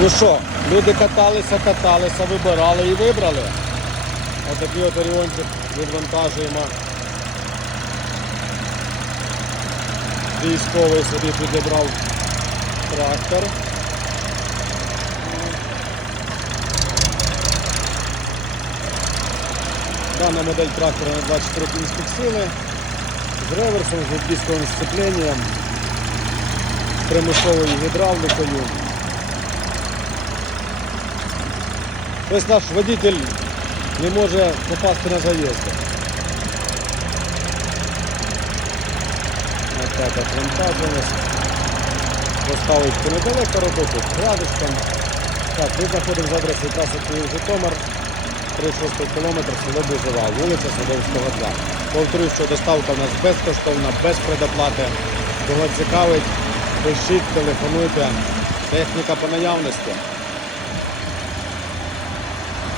Ну що, люди каталися, каталися, вибирали і вибрали. Отакий от оріончик відвантажуємо. Військовий собі підібрав трактор. Дана модель трактора на 24 кінських сили з реверсом, з віддісковим сцепленням, примусовою гідравлікою. Ось наш водитель не може попасти на заїзди. Ось так от вантаженість. Доставочку недалеко робити, градуском. Так, ми знаходимо за адресою траси Київ Житомир, 36 кілометр, село Бузова, вулиця Садовського 2. Повторюю, що доставка у нас безкоштовна, без предоплати. Кого цікавить, пишіть, телефонуйте. Техніка по наявності.